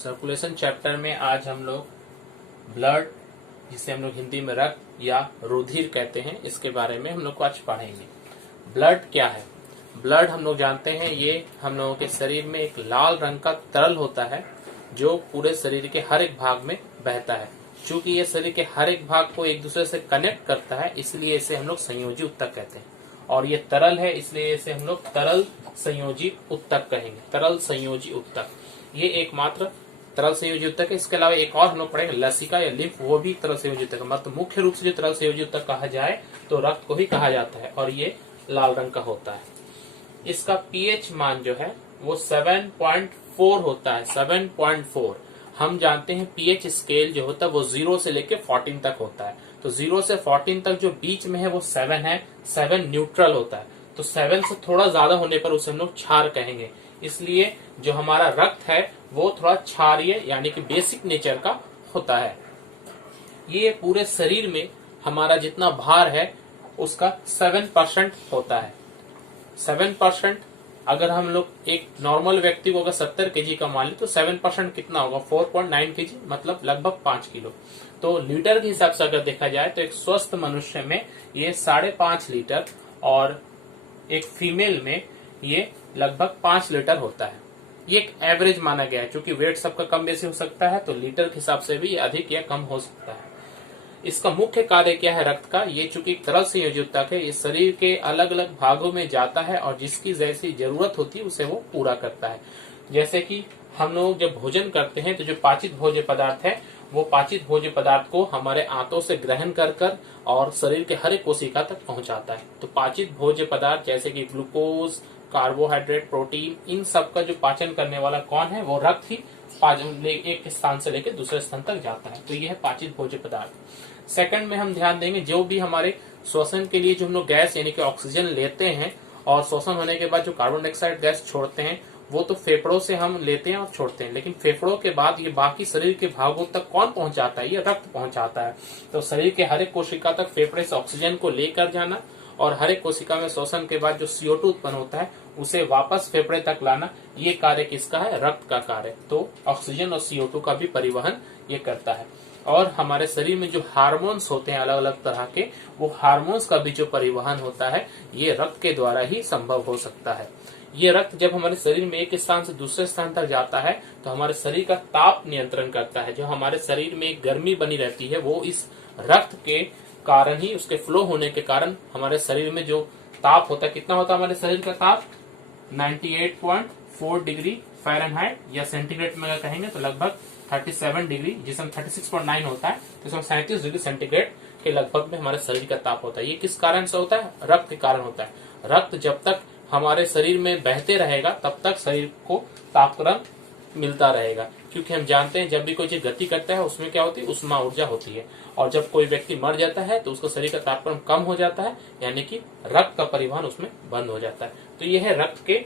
Circulation chapter में आज हम लोग ब्लड, जिसे हम लोग हिंदी में रक्त या रुधिर कहते हैं, इसके बारे में हम लोग को आज पढ़ेंगे। ब्लड क्या है? ब्लड हम लोग जानते हैं, ये हम लोगों के शरीर में एक लाल रंग का तरल होता है जो पूरे शरीर के हर एक भाग में बहता है। चूंकि ये शरीर के हर एक भाग को एक दूसरे से कनेक्ट करता है, इसलिए इसे हम लोग संयोजी उत्तक कहते हैं। और ये तरल है, इसलिए इसे हम लोग तरल संयोजी उत्तक कहेंगे। तरल संयोजी उत्तक ये एकमात्र तरल संयोजी उत्तक है। इसके अलावा एक और हम लोग पढ़ेंगे लसिका या लिम्फ, वो भी तरल संयोजी उत्तक है। मतलब मुख्य रूप से जो तरल संयोजी उत्तक कहा जाए तो रक्त को ही कहा जाता है, और ये लाल रंग का होता है। इसका पीएच मान जो है वो 7.4 होता है। 7.4 हम जानते हैं पीएच स्केल जो होता है वो 0 से लेके 14 तक होता है। तो 0 से 14 तक जो बीच में है वो 7 है। 7 न्यूट्रल होता है। तो 7 से थोड़ा ज्यादा होने पर उसे हम लोग क्षार कहेंगे। इसलिए जो हमारा रक्त है वो थोड़ा क्षारीय यानी कि बेसिक नेचर का होता है। ये पूरे शरीर में हमारा जितना भार है उसका 7% होता है। 7% अगर हम लोग एक नॉर्मल व्यक्ति को अगर 70 केजी का मान ले तो 7% कितना होगा? 4.9 केजी, मतलब लगभग 5 किलो। तो लीटर के हिसाब से अगर देखा जाए तो एक स्वस्थ मनुष्य में ये 5.5 लीटर और एक फीमेल में ये लगभग 5 लीटर होता है। ये एक एवरेज माना गया है। क्योंकि वेट सबका कम बेसी हो सकता है, तो लीटर के हिसाब से भी ये अधिक या कम हो सकता है। इसका मुख्य कार्य क्या है रक्त का? ये चूंकि तरल संयोजी उत्तक है, ये शरीर के अलग अलग भागों में जाता है और जिसकी जैसी जरूरत होती है उसे वो पूरा करता है। जैसे कि हम लोग जब भोजन करते हैं तो जो पाचित भोज्य पदार्थ है वो पाचित भोज्य पदार्थ को हमारे आंतों से ग्रहण कर और शरीर के हर एक कोशिका तक पहुंचाता है। तो पाचित भोज्य पदार्थ जैसे कि ग्लूकोज, कार्बोहाइड्रेट, प्रोटीन, इन सब का जो पाचन करने वाला कौन है? वो रक्त ही एक स्थान से लेकर दूसरे स्थान तक जाता है। तो ये है पाचित भोज्य पदार्थ। सेकंड में हम ध्यान देंगे जो भी हमारे श्वसन के लिए जो हम लोग गैस यानी कि ऑक्सीजन लेते हैं और श्वसन होने के बाद जो कार्बन डाइऑक्साइड गैस छोड़ते हैं वो तो फेफड़ों से हम लेते हैं और छोड़ते हैं, लेकिन फेफड़ों के बाद ये बाकी शरीर के भागों तक कौन पहुंचाता है? ये रक्त पहुंचाता है। तो शरीर के हर एक कोशिका तक फेफड़े से ऑक्सीजन को लेकर जाना और हर एक कोशिका में श्वसन के बाद जो CO2 उत्पन्न होता है उसे वापस फेफड़े तक लाना, ये कार्य किसका है? रक्त का कार्य। तो ऑक्सीजन और CO2 का भी परिवहन ये करता है। और हमारे शरीर में जो हार्मोन्स होते हैं अलग अलग तरह के, वो हार्मोन्स का भी जो परिवहन होता है ये रक्त के द्वारा ही संभव हो सकता है। ये रक्त जब हमारे शरीर में एक स्थान से दूसरे स्थान तक जाता है तो हमारे शरीर का ताप नियंत्रण करता है। जो हमारे शरीर में एक गर्मी बनी रहती है वो इस रक्त के कारण ही, उसके फ्लो होने के कारण हमारे शरीर में जो ताप होता है, कितना होता है हमारे शरीर का ताप? 98.4 डिग्री फ़ारेनहाइट, या सेंटीग्रेड में अगर कहेंगे तो लगभग 37 डिग्री, जिसमें 36.9 होता है तो इसमें 37 डिग्री सेंटीग्रेड के लगभग में हमारे शरीर का ताप होता है। ये किस कारण से होता है? रक्त के कारण होता है। रक्त जब तक हमारे शरीर में बहते रहेगा तब तक शरीर को तापक्रम मिलता रहेगा। क्योंकि हम जानते हैं जब भी कोई चीज गति करता है उसमें क्या होती है? उष्मा ऊर्जा होती है। और जब कोई व्यक्ति मर जाता है तो उसका शरीर का तापक्रम कम हो जाता है, यानी कि रक्त का परिवहन उसमें बंद हो जाता है। तो यह है रक्त के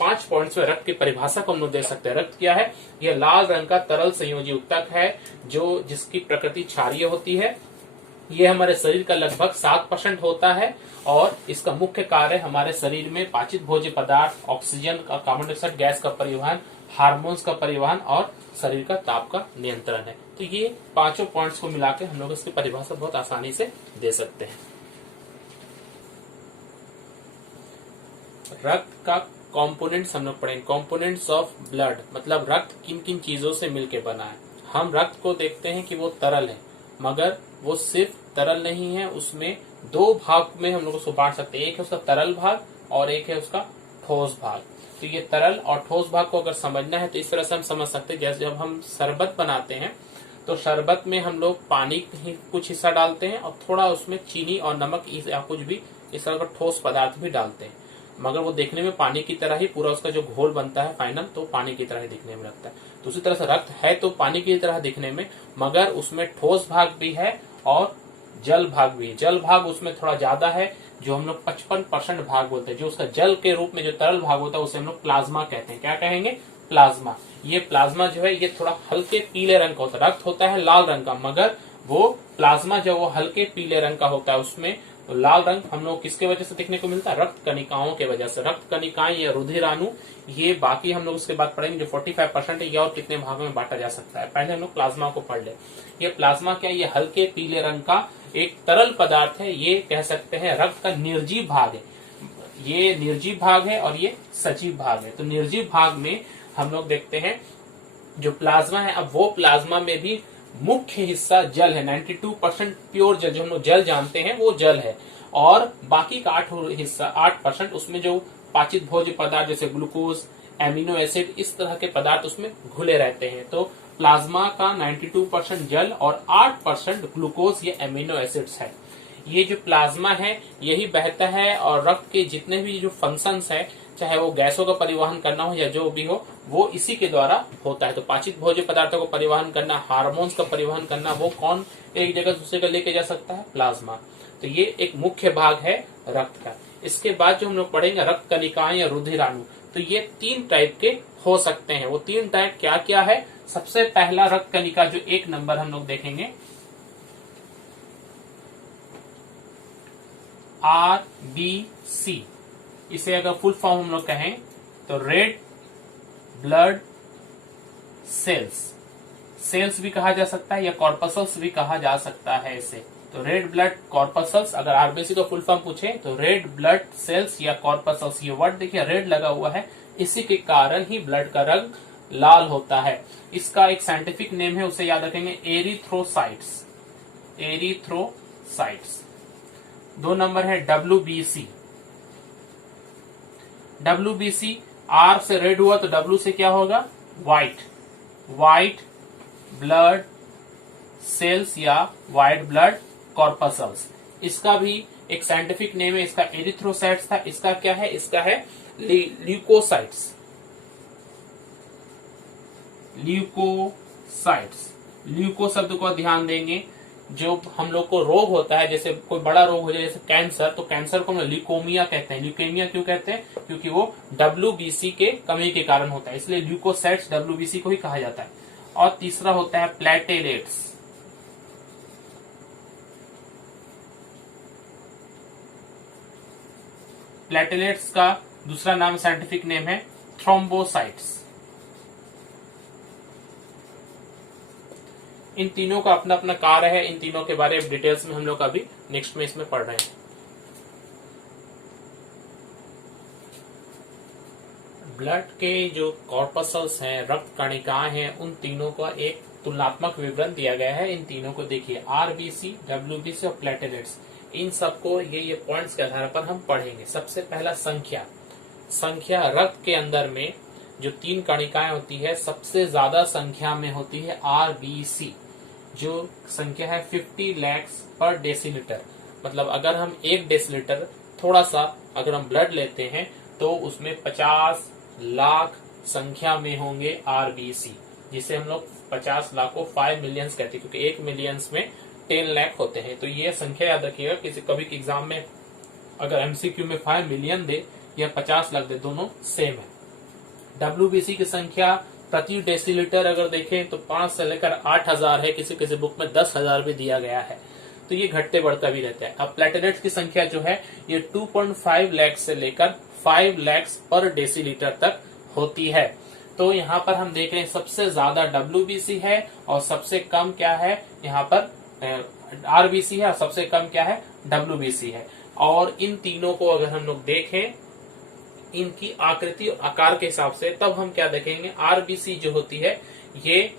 5 पॉइंट्स में रक्त की परिभाषा को हम लोग देख सकते हैं। रक्त क्या है? यह लाल रंग का तरल संयोजी उत्तक है जो जिसकी प्रकृति क्षारीय होती है। ये हमारे शरीर का लगभग 7% होता है और इसका मुख्य कार्य हमारे शरीर में पाचित भोज्य पदार्थ, ऑक्सीजन का, कार्बन डाइऑक्साइड गैस का परिवहन, हार्मोन्स का परिवहन और शरीर का ताप का नियंत्रण है। तो ये 5 पॉइंट्स को मिलाकर हम लोग इसकी परिभाषा बहुत आसानी से दे सकते हैं। रक्त का कंपोनेंट्स हम लोग पढ़ेंगे। कंपोनेंट्स ऑफ ब्लड, मतलब रक्त किन किन चीजों से मिलकर बना है। हम रक्त को देखते हैं कि वो तरल है, मगर वो सिर्फ तरल नहीं है, उसमें 2 भाग में हम लोग उसको बांट सकते हैं। एक है उसका तरल भाग और एक है उसका ठोस भाग। तो ये तरल और ठोस भाग को अगर समझना है तो इस तरह से हम समझ सकते हैं, जैसे जब हम शरबत बनाते हैं तो शरबत में हम लोग पानी ही कुछ हिस्सा डालते हैं और थोड़ा उसमें चीनी और नमक या कुछ भी इस तरह का ठोस पदार्थ भी डालते हैं, मगर वो देखने में पानी की तरह ही, पूरा उसका जो घोल बनता है फाइनल, तो पानी की तरह ही दिखने में लगता है। तो उसी तरह से रक्त है तो पानी की तरह दिखने में, मगर उसमें ठोस भाग भी है और जल भाग भी है। जल भाग उसमें थोड़ा ज्यादा है, जो हम लोग 55% भाग बोलते हैं। जो उसका जल के रूप में जो तरल भाग होता है उसे हम लोग प्लाज्मा कहते हैं। क्या कहेंगे? प्लाज्मा। ये प्लाज्मा जो है ये थोड़ा हल्के पीले रंग का होता है। रक्त होता है लाल रंग का, मगर वो प्लाज्मा जो वो हल्के पीले रंग का होता है, उसमें तो लाल रंग हम लोग किसके वजह से देखने को मिलता है? रक्त कणिकाओं के वजह से। रक्त कणिकाएं या रुधिराणु, ये बाकी हम लोग उसके बाद पढ़ेंगे जो 45% है, ये और कितने भागों में बांटा जा सकता है। पहले हम लोग प्लाज्मा को पढ़ ले। ये प्लाज्मा क्या है? ये हल्के पीले रंग का एक तरल पदार्थ है। ये कह सकते हैं रक्त का निर्जीव भाग है। ये निर्जीव भाग है और ये सजीव भाग है। तो निर्जीव भाग में हम लोग देखते हैं जो प्लाज्मा है, अब वो प्लाज्मा में भी मुख्य हिस्सा जल है। 92% प्योर जल, जो हम लोग जल जानते हैं वो जल है, और बाकी का 8% उसमें जो पाचित भोज्य पदार्थ जैसे ग्लूकोज, एमिनो एसिड, इस तरह के पदार्थ उसमें घुले रहते हैं। तो प्लाज्मा का 92% जल और 8% ग्लूकोज या एमिनो एसिड्स है। ये जो प्लाज्मा है यही बहता है, और रक्त के जितने भी जो फंक्शंस है, चाहे वो गैसों का परिवहन करना हो या जो भी हो, वो इसी के द्वारा होता है। तो पाचित भोज्य पदार्थों को परिवहन करना, हार्मोन्स का परिवहन करना, वो कौन एक जगह दूसरे का लेके जा सकता है? प्लाज्मा। तो ये एक मुख्य भाग है रक्त का। इसके बाद जो हम लोग पढ़ेंगे रक्त कणिकाएं या रुधिराणु, तो ये 3 टाइप के हो सकते हैं। वो 3 टाइप क्या क्या है? सबसे पहला रक्त कणिका जो 1 नंबर हम लोग देखेंगे, RBC। इसे अगर फुल फॉर्म हम लोग कहें तो रेड ब्लड सेल्स भी कहा जा सकता है, या कॉर्पसल्स भी कहा जा सकता है इसे। तो रेड ब्लड कॉर्पसल्स, अगर आरबीसी का फुल फॉर्म पूछे तो रेड ब्लड सेल्स या कॉर्पसल्स। ये वर्ड देखिए रेड लगा हुआ है, इसी के कारण ही ब्लड का रंग लाल होता है। इसका एक साइंटिफिक नेम है, उसे याद रखेंगे, एरिथ्रोसाइट्स। 2 नंबर है WBC। आर से रेड हुआ तो डब्ल्यू से क्या होगा? व्हाइट ब्लड सेल्स या व्हाइट ब्लड कॉर्पसल्स। इसका भी एक साइंटिफिक नेम है, इसका एरिथ्रोसाइट्स था। इसका क्या है? इसका है ल्यूकोसाइट्स। ल्यूको शब्द को ध्यान देंगे, जो हम लोग को रोग होता है, जैसे कोई बड़ा रोग हो जाए जैसे कैंसर, तो कैंसर को हम ल्यूकोमिया कहते हैं। ल्यूकेमिया क्यों कहते हैं? क्योंकि वो WBC के कमी के कारण होता है, इसलिए ल्यूकोसाइट्स WBC को ही कहा जाता है। और तीसरा होता है प्लेटेलेट्स। प्लेटेलेट्स का दूसरा नाम, साइंटिफिक नेम है थ्रोम्बोसाइट्स। इन तीनों का अपना अपना कार्य है। इन तीनों के बारे में डिटेल्स में हम लोग अभी नेक्स्ट में इसमें पढ़ रहे हैं। ब्लड के जो कॉर्पसल्स हैं, रक्त कणिकाएं हैं, उन तीनों का एक तुलनात्मक विवरण दिया गया है। इन तीनों को देखिए, RBC, WBC और प्लेटेलेट्स, इन सबको ये पॉइंट्स के आधार पर हम पढ़ेंगे। सबसे पहला संख्या रक्त के अंदर में जो 3 कणिकाएं होती है, सबसे ज्यादा संख्या में होती है RBC, जो संख्या है 50 lakhs पर डेसीलीटर। मतलब अगर हम 1 डेसीलीटर थोड़ा सा अगर हम ब्लड लेते हैं तो उसमें 50 लाख संख्या में होंगे RBC, जिसे हम लोग 50 लाख को 5 मिलियंस कहते हैं, क्योंकि 1 मिलियंस में 10 लाख होते हैं। तो ये संख्या याद रखिएगा, किसी कभी एग्जाम में अगर MCQ में 5 मिलियन दे या 50 लाख दे, दोनों सेम है। WBC की संख्या प्रति डेसीलीटर अगर देखें तो 5 से लेकर 8,000 है, किसी किसी बुक में 10,000 भी दिया गया है। तो ये घटते बढ़ता भी रहता है। अब प्लेटेलेट्स की संख्या जो है ये 2.5 लाख से लेकर 5 लाख पर डेसीलीटर तक होती है। तो यहाँ पर हम देख रहे हैं सबसे ज्यादा WBC है और सबसे कम क्या है? यहाँ पर RBC है और सबसे कम क्या है? WBC है। और इन तीनों को अगर हम लोग देखें इनकी आकृति और आकार के हिसाब से, तब हम क्या देखेंगे? RBC जो होती है, ये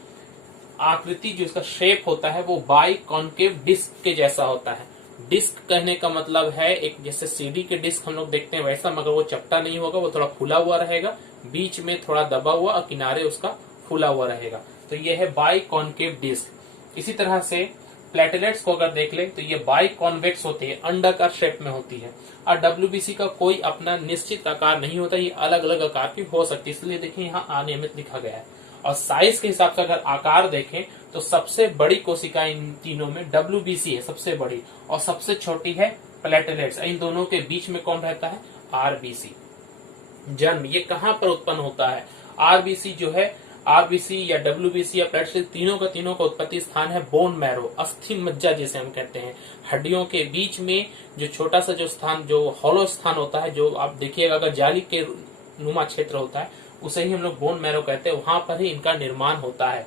आकृति जो इसका शेप होता है वो बाई कॉन्केव डिस्क के जैसा होता है। डिस्क कहने का मतलब है एक जैसे सीडी के डिस्क हम लोग देखते हैं वैसा, मगर वो चपटा नहीं होगा, वो थोड़ा फूला हुआ रहेगा, बीच में थोड़ा दबा हुआ और किनारे उसका फूला हुआ रहेगा। तो ये है बाई कॉन्केव डिस्क। इसी तरह से प्लेटेलेट्स को अगर देख ले तो ये बाई कॉन्वेक्स होती है, अंडाकार शेप में होती है। और WBC का कोई अपना निश्चित आकार नहीं होता, ये अलग अलग आकार की हो सकती है, इसलिए देखिए यहाँ अनियमित लिखा गया है। और साइज के हिसाब से अगर आकार देखें तो सबसे बड़ी कोशिका इन तीनों में WBC है, सबसे बड़ी, और सबसे छोटी है प्लेटेलेट्स। इन दोनों के बीच में कौन रहता है? RBC। जन्म ये कहाँ पर उत्पन्न होता है? RBC जो है आरबीसी या डब्ल्यूबीसी या प्लेटलेट्स, तीनों का उत्पत्ति स्थान है बोन मैरो, अस्थि मज्जा जिसे हम कहते हैं। हड्डियों के बीच में जो छोटा सा जो स्थान, जो हॉलो स्थान होता है, जो आप देखिएगा अगर जाली के नुमा क्षेत्र होता है, उसे ही हम लोग बोन मैरो कहते हैं, वहां पर ही इनका निर्माण होता है।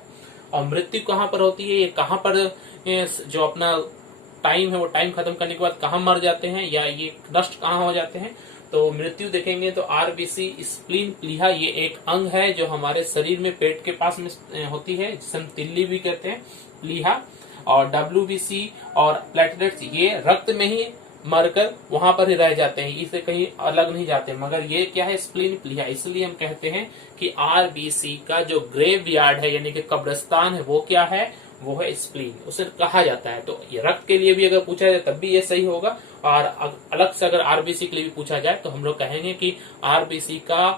और मृत्यु कहाँ पर होती है, ये कहाँ पर जो अपना टाइम है वो टाइम खत्म करने के बाद कहाँ मर जाते हैं या ये नष्ट कहाँ हो जाते हैं, तो मृत्यु देखेंगे तो आरबीसी, स्प्लीन, प्लीहा, ये एक अंग है जो हमारे शरीर में पेट के पास में होती है, जिसे हम तिल्ली भी कहते हैं, प्लीहा। और डब्ल्यूबीसी और प्लेटलेट्स ये रक्त में ही मरकर वहां पर ही रह जाते हैं, इसे कहीं अलग नहीं जाते। मगर ये क्या है, स्प्लीन, प्लीहा, इसलिए हम कहते हैं कि आरबीसी का जो ग्रेव यार्ड है यानी कि कब्रिस्तान है, वो क्या है, वो है स्प्लीन, उसे कहा जाता है। तो ये रक्त के लिए भी अगर पूछा जाए तब भी ये सही होगा, और अलग से अगर आरबीसी के लिए भी पूछा जाए तो हम लोग कहेंगे कि आरबीसी का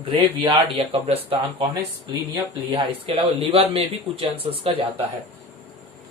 ग्रेव यार्ड या कब्रिस्तान कौन है, स्प्लीन या प्लीहा। इसके अलावा लीवर में भी कुछ अंश का जाता है।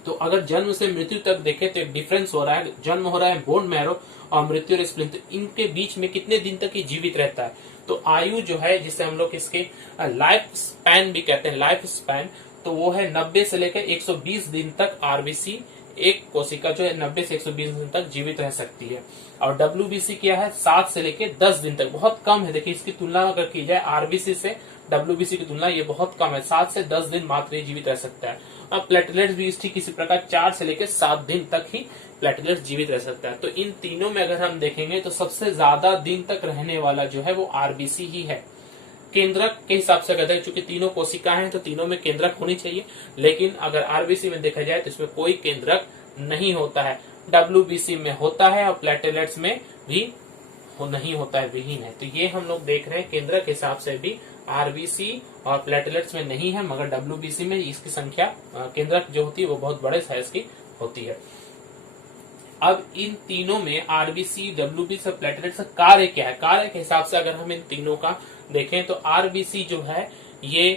तो अगर जन्म से मृत्यु तक देखें तो एक डिफरेंस हो रहा है, जन्म हो रहा है बोन मैरो और मृत्यु और स्प्लीन, तो इनके बीच में कितने दिन तक ये जीवित रहता है। तो आयु जो है, जिसे हम लोग इसके लाइफ स्पैन भी कहते हैं, लाइफ स्पैन, तो वो है 90 से लेकर 120 दिन तक आरबीसी, एक कोशिका जो है 90 से 120 दिन तक जीवित रह सकती है। और डब्ल्यूबीसी क्या है, 7 से लेकर 10 दिन तक, बहुत कम है। देखिए इसकी तुलना अगर की जाए आरबीसी से डब्ल्यूबीसी की तुलना, ये बहुत कम है, 7 से 10 दिन मात्र ये जीवित रह सकता है। अब प्लेटलेट्स भी ठीक इसी प्रकार 4 से लेकर 7 दिन तक ही प्लेटलेट्स जीवित रह सकता है। तो इन तीनों में अगर हम देखेंगे तो सबसे ज्यादा दिन तक रहने वाला जो है वो आरबीसी ही है। केंद्रक के हिसाब से अगर चूंकि तीनों कोशिकाएं हैं तो तीनों में केंद्रक होनी चाहिए, लेकिन अगर आरबीसी में देखा जाए तो इसमें कोई केंद्रक नहीं होता है। डब्ल्यूबीसी में होता है और प्लेटलेट्स में भी नहीं होता है, विहीन है। तो ये हम लोग देख रहे हैं केंद्रक के हिसाब से भी आरबीसी और प्लेटलेट्स में नहीं है, मगर डब्ल्यूबीसी में इसकी संख्या केंद्रक जो होती है वो बहुत बड़े साइज की होती है। अब इन तीनों में आरबीसी, डब्ल्यूबीसी और प्लेटलेट्स का कार्य क्या है, कार्य के हिसाब से अगर हम इन तीनों का देखें तो आरबीसी जो है ये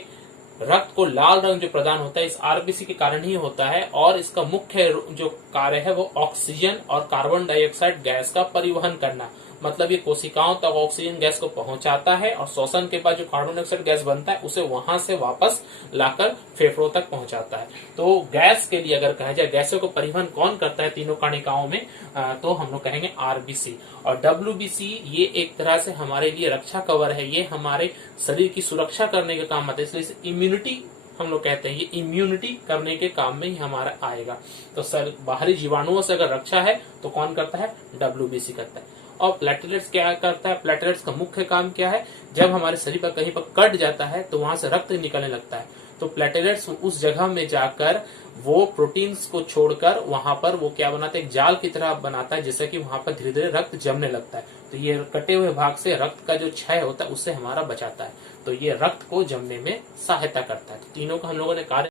रक्त को लाल रंग जो प्रदान होता है इस आरबीसी के कारण ही होता है, और इसका मुख्य जो कार्य है वो ऑक्सीजन और कार्बन डाइऑक्साइड गैस का परिवहन करना। मतलब ये कोशिकाओं तक ऑक्सीजन गैस को पहुंचाता है और श्वसन के बाद जो कार्बन डाइऑक्साइड गैस बनता है उसे वहां से वापस लाकर फेफड़ों तक पहुंचाता है। तो गैस के लिए अगर कहा जाए गैसों को परिवहन कौन करता है तीनों कणिकाओं में, तो हम लोग कहेंगे आरबीसी। और डब्ल्यूबीसी ये एक तरह से हमारे लिए रक्षा कवर है, ये हमारे शरीर की सुरक्षा करने का काम आता है, इसलिए इम्यूनिटी हम लोग कहते हैं, ये इम्यूनिटी करने के काम में ही हमारा आएगा। तो सर बाहरी जीवाणुओं से अगर रक्षा है तो कौन करता है, डब्ल्यूबीसी करता है। और प्लेटलेट्स क्या करता है, प्लेटलेट्स का मुख्य काम क्या है, जब हमारे शरीर पर कहीं पर कट जाता है तो वहां से रक्त निकलने लगता है, तो प्लेटलेट्स उस जगह में जाकर वो प्रोटीन्स को छोड़कर वहां पर वो क्या बनाता है, एक जाल की तरह बनाता है, जिससे कि वहां पर धीरे धीरे रक्त जमने लगता है। तो ये कटे हुए भाग से रक्त का जो क्षय होता है उससे हमारा बचाता है, तो ये रक्त को जमने में सहायता करता है। तो तीनों का हम लोगों ने कार्य